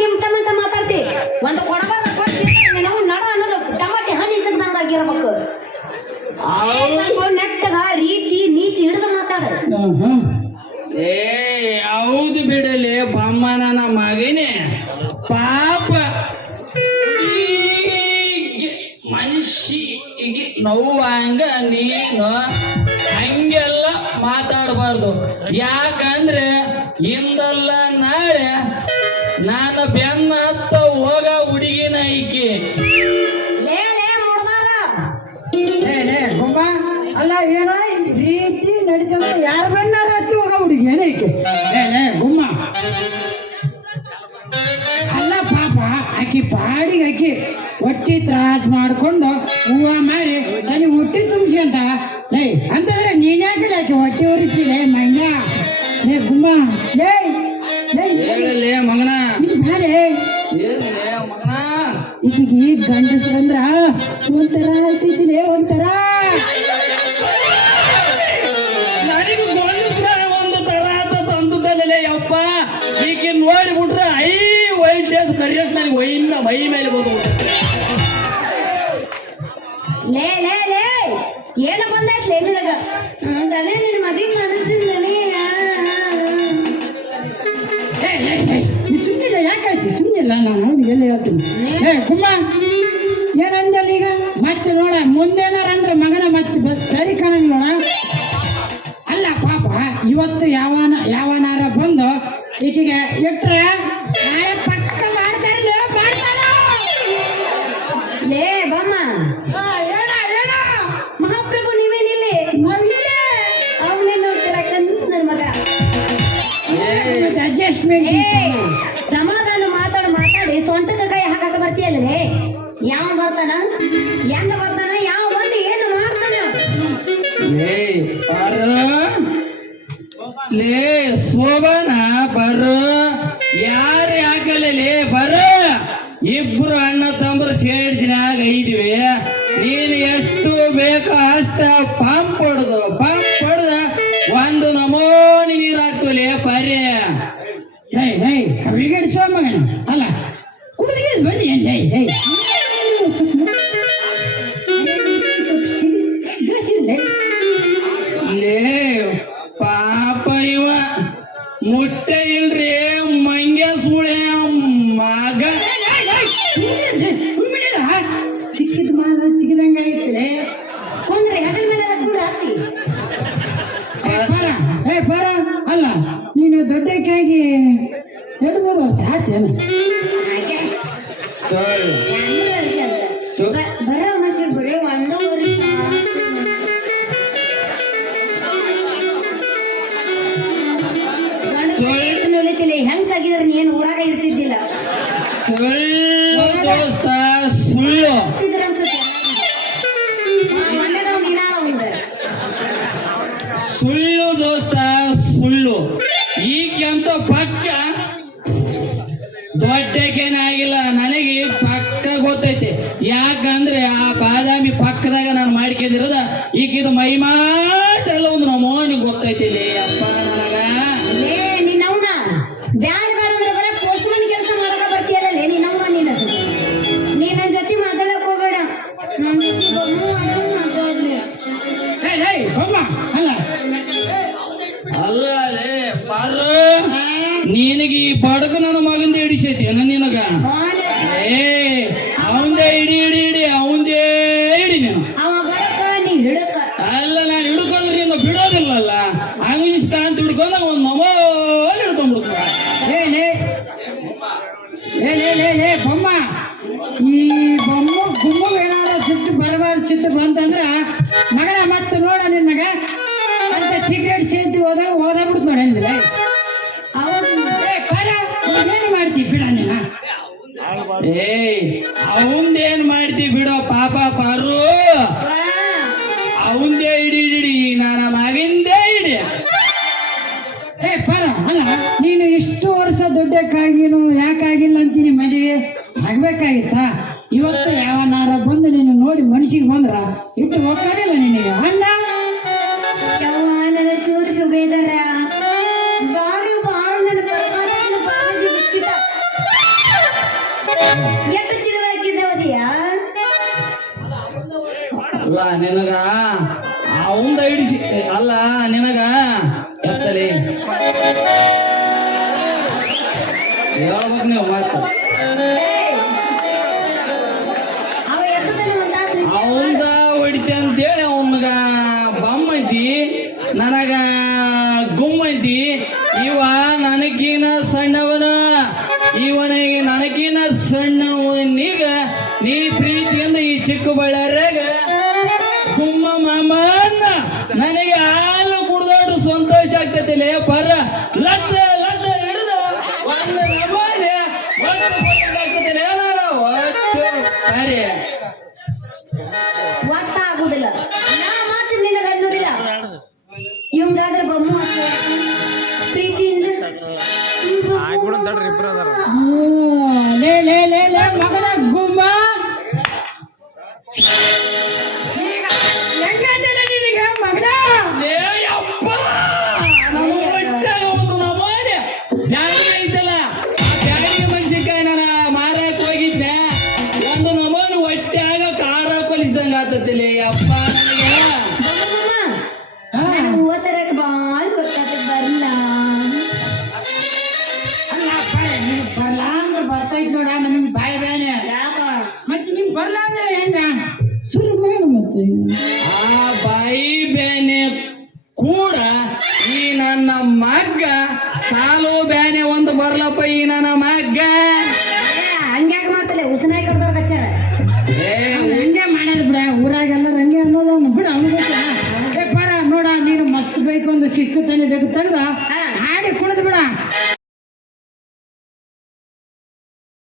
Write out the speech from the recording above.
ಗಿಮ್ಟಮ ಅಂತ ಮಾತಾಡ್ತಿ ಒಂದು ಕೊಡಬಾರ ನಾವು ನಡ ಅನ್ನೋದು ಟಮಾಟಿ ಹಣ್ಣು ಇಸಕ್ದಂಗ ಆಗಿರ್ಬೇಕು ನೆಟ್ಟಗ ರೀತಿ ನೀತಿ ಹಿಡಿದು ಮಾತಾಡ ಏ ಹೌದು ಬಿಡಲಿ ಬಮ್ಮನ ಮಗನೇ ಪಾಪ ಮನುಷ್ಯಗೆ ನೋವಂಗ ನೀನು ಹಂಗೆಲ್ಲ ಮಾತಾಡಬಾರ್ದು ಯಾಕಂದ್ರೆ ಇಂದಲ್ಲ ನಾಳೆ ನಾನು ಬೆನ್ನ ಹತ್ತ ಹೋಗ ಹುಡುಗಿನ ಐಕಿ ಅಲ್ಲ ಏನ ರೀತಿ ನಡೀತದ ಯಾರ ಬೆನ್ನಾರ ಹತ್ತಿ ಹೋಗ ಹುಡುಗಿ ಏನೈಕೆ ಗುಮ್ಮ ಅಲ್ಲ ಪಾಪ ಆಕಿ ಪಾಡಿಗೆ ಆಕಿ ಹೊಟ್ಟಿ ತ್ರಾಸ ಮಾಡ್ಕೊಂಡು ಹೂವ ಮಾರಿ ನನಗೆ ಹೊಟ್ಟಿ ತುಂಬಿಸಿ ಅಂತ ಲೇ ಅಂತಂದ್ರೆ ನೀನ್ ಯಾಕೆ ಆಕಿ ಹೊಟ್ಟೆ ಉರಿಸಿಲೆ ಮಂಗ ಲೇ ಗುಮ್ಮ ಲೇ ಹೇಳಲೇ ಮಗನ ಮಗನ ಈಗ ಗಂಡಸ್ರಂದ್ರ ಒಂಥರ ಆಗ್ತಿದ್ದಿಲೆ ಒಂಥರ ನನಗೆ ಒಂದು ತರ ತಂದದಲ್ಲೇ ಯಪ್ಪ ಈಗ ನೋಡಿಬಿಟ್ರೆ ವೈಟ್ ಡ್ರೆಸ್ ಕರಿಯಕ್ ನನಗೆ ವೈನ್ ಮೈ ಮೇಲೆ ಬಂದು ಲೇ ಲೇ ಲೇ ಏನು ಬಂದಾಯ್ತು ಲೇ ನಿನಗ ದನೇ ನಿನ್ನ ಮದುವೆ ಮಾಡಿಸ್ತೀನಿ ಸುಮ್ಮನೆ ಯಾಕಾಯ್ತು ಸುಮ್ಮನಿಲ್ಲ ನಾನು ಎಲ್ಲ ಹೇಳ್ತೀನಿ ಕುಮ್ಮ ಏನಂದಲ್ಲ ಈಗ ಮತ್ತೆ ನೋಡ ಮುಂದೇನಾರಂದ್ರೆ ಮಗನ ಮತ್ತೆ ಸರಿ ಕಾಣಂಗಿಲ್ಲ ಅಲ್ಲ ಪಾಪ ಇವತ್ತು ಯಾವನಾರ ಬಂದು ಈಕೆಗೆ ಇಟ್ರೆ ನಾಳೆ ಪಕ್ಕ ಮಾಡ್ತಾರೆ ಲೇ ಬಮ್ಮ ಮಹಾಪ್ರಭು ನೀವೇನಿಲ್ಲಿ ಅವನೇ ನೋಡ್ತೀರ ಕನ್ಸ್ ನನ್ನ ಮಗ ಅಡ್ಜಸ್ಟ್ಮೆಂಟ್ ಸಮಾಧಾನ ಮಾತಾಡಿ ಸೊಂಟದ ಕೈ ಹಾಕಕ ಬರ್ತೀಯಲ್ಲೇ ಯಾವ ಬರ್ತಾನ ಹೆಂಗ ಬರ್ತಾನ ಯಾವ ಬಂದು ಏನು ಮಾಡ್ತಾನ ಲೇ ಶೋಭನ ಬರು ಯಾರು ಯಾಕಲೇ ಬರ ಇಬ್ರು ಅಣ್ಣ ತಮ್ಮರು ಸೇಡ್ಸಿನಾಗ ಐದ್ವಿ ನೀನು ಎಷ್ಟು ಬೇಕೋ ಅಷ್ಟ ಪಂಪ್ ಹೊಡ್ದು ಒಂದು ನಮೂನಿ ನೀರು ಹಾಕ್ತಲೇ ಪರ್ಯ ಕವಿಗಡಿಸುವ ಮಗನ ಅಲ್ಲ ಕುಡಿದ ಬನ್ನಿ ಲೇ ಪಾಪ ಇವ ಮುಟ್ಟೆ ಇಲ್ರಿ ಮಂಗ್ಯ ಸೂಳೆ ಮಗ ಸಿಕ್ಕಿದ ಮಾಲ ಸಿಗದಂಗ ಐತಲೆ ಅಂದ್ರೆ ಹೆಗಲ ಮೇಲೆ ದೂರ ಹಾಕ್ತಿ ಬರ ಅಲ್ಲ ನೀನು ದೊಡ್ಡಕ್ಕಾಗಿ 2-3 ವರ್ಷ ಆಯ್ತೇನು ಬರೋ ಮನುಷ್ಯರು ಬರೀ 1 ವರ್ಷ ಹೆಂಗ್ ಆಗಿದ್ರೆ ನೀನು ಊರಾಗ ಇರ್ತಿದ್ದಿಲ್ಲ ಸುಳ್ಳು ಸುಳ್ಳು ದೋಸ್ತ ಸುಳ್ಳು ಈಗಂತ ಪಕ್ಕ ದೊಡ್ಡಕೇನಾಗಿಲ್ಲ ನನಗೆ ಪಕ್ಕ ಗೊತ್ತೈತೆ ಯಾಕಂದ್ರೆ ಆ ಬಾದಾಮಿ ಪಕ್ಕದಾಗ ನಾನು ಮಾಡ್ಕೊಂಡಿರೋದ ಈಗಿದ ಮೈಮಾಟ ಎಲ್ಲ ಒಂದು ನಮೋನಿಗೆ ಗೊತ್ತೈತಿ ಅಪ್ಪ ನನಗ ನಿನ್ನವನ ಬ್ಯಾಡ ಅಂದ್ರೆ ಬರ ಪೋಸ್ಟ್ಮನ್ ಕೆಲಸ ಮಾಡಕ ಬರ್ತೀಯಲ್ಲ ನಿನ್ನವನ ನೀನ್ ನನ್ನ ಜೊತೆ ಮಾತಾಡಕ್ ಹೋಗ್ಬೇಡ ನನ್ನ ಜೊತೆ ಅಲ್ಲೇ ಪಾರು ನಿನಗೆ ಈ ಬಡಗ ನನ್ನ ಮಗಂದ ಹಿಡಿಸೈತಿ ನಿನಗ ಏ ಅವಂದೇ ಇಡಿ ಅವಂದೇ ಹಿಡಿ ನೀನು ಅಲ್ಲ ನಾನು ಹಿಡ್ಕೊಂಡ್ರೆ ನೀನು ಬಿಡೋದಿಲ್ಲಲ್ಲ ಅಂಗಿಸ್ತ ಅಂತ ಹಿಡ್ಕೊಂಡ ಒಂದು ಮೊಬೈಲ್ ಹಿಡ್ಕೊಂಡ್ಬಿಡ್ತ ಬೊಮ್ಮ ಈ ಗುಮ್ಮ ಏನಾರ ಸಿಟ್ಟು ಬರಬಾರ್ದು ಸಿಟ್ಟು ಬಂತಂದ್ರ ಮಗನ ಮತ್ತೆ ನೋಡ ನಿನ್ನಗ ಅಂತ ಸಿಗರೇಟ್ ಸೇರ್ತಿ ಓದಾಬಿಡ್ತು ನೋಡಿಲ್ಲ ಏನು ಮಾಡ್ತೀವಿ ಬಿಡ ನೀನ ಅವಂದೇನ್ ಮಾಡ್ತಿ ಬಿಡೋ ಪಾಪ ಪಾರು ಅವಂದೇ ಹಿಡಿ ನನ್ನ ಮಗಿಂದೇ ಹಿಡಿ ಪರ ಅಲ್ಲ ನೀನು ಇಷ್ಟು ವರ್ಷ ದೊಡ್ಡಕ್ಕಾಗಿನು ಯಾಕಾಗಿಲ್ಲ ಅಂತೀನಿ ಮದುವೆ ಆಗ್ಬೇಕಾಗಿತ್ತಾ ಇವತ್ತು ಯಾವನಾರ ಬಂದು ನೀನು ನೋಡಿ ಮನುಷ್ಯಗೆ ಬಂದ್ರ ಇಟ್ಟು ಹೋಗ್ತಾರಿಲ್ಲ ನಿನಗೆ ಅಣ್ಣ ನನ್ನ ಶೂರ್ ಶುಬೇದಾರ ಬಾರು ನನ್ನ ಬಿಸ್ಕಿಟ ಅಲ್ಲ ನಿನಗ ಅವಂದ ಹಿಡಿಸಿ ಅಲ್ಲ ನಿನಗ ಎತ್ತಲಿ ಹೇಳ್ಬೇಕು ನೀವು ಮಾತು ಅವ ಎತ್ತದಲ್ಲಿ ಒಂದಾದ್ರಿ ಅವಂದ ಹೊಡಿತೆ ಅಂತೇಳಿ ಅವನ್ಗ ಬಮ್ಮ ಐತಿ ನನಗ ಗುಮ್ಮ ಐತಿ ಇವ ನನಗಿನ ಸಣ್ಣವನ ಇವನಿಗೆ ನನಗಿನ ಸಣ್ಣವನೀಗ ನೀ ಪ್ರೀತಿಯಿಂದ ಈ ಚಿಕ್ಕ ಬಳ್ಳಾರ್ಯಾಗ ಗುಮ್ಮ ಮಾಮನ್ನ ನನಗೆ ಹಾಲು ಕುಡ್ದೋಡು ಸಂತೋಷ ಆಗ್ತೈತಿಲ್ಲ ಪರ ಲಕ್ಷ ಲಕ್ಷ ಹಿಡಿದ ಒಂದು ನಮೂನೆ ಒಂದು ಆಗ್ತೈತಿಲ್ಲ ಸರಿ ಒಟ್ಟ ಆಗುದಿಲ್ಲ ನಾ ಮಾತು ನಿನಗ ಅನ್ನೋರಿಲ್ಲ ಇವಂಗಾದ್ರೆ ಬೊಮ್ಮ ಪ್ರೀತಿಯಿಂದ ಲೇ ಲೇ ಲೇ ಲೇ ಮಗನ ಗುಮ್ಮ ಈಗ ಹೆಂಗಂದಿಲ್ಲ ನಿನಗ ಮಗನ ಏ ಯಪ್ಪ ನಾನು ಒಟ್ಟಾಗ ಒಂದು ನಮೂನೆ ಬ್ಯಾಡಿಗೆ ಐತಲ್ಲ ಆ ಬ್ಯಾಡಿಗೆ ಮೆಣಸಿನ್ಕಾಯಿ ನಾನು ಮಾರಕ್ ಹೋಗಿದ್ದೆ ಒಂದು ನಮೂನೆ ಒಟ್ಟಾಗ ಖಾರ ಕೊಲಿಸಿದಂಗ ಆತತಿಲ್ಲ ಯಪ್ಪ ನನಗೆ ಹೂವ ತರಕ್ ಬಾಳ ಗೊತ್ತಾಗ್ತದೆ ಬರ್ಲ ಅಲ್ಲ ನಿಮ್ಗೆ ಬರ್ಲಾ ಅಂದ್ರೆ ಬರ್ತೈತ್ ನೋಡ ನಮಗೆ ಬಾಯಿ ಬೇನೆ ಯಾಕ ಮತ್ತೆ ನಿಮ್ ಬರ್ಲಾ ಅಂದ್ರೆ ಹೆಂಗ ಶುರು ಮಾಡು ಮತ್ತೆ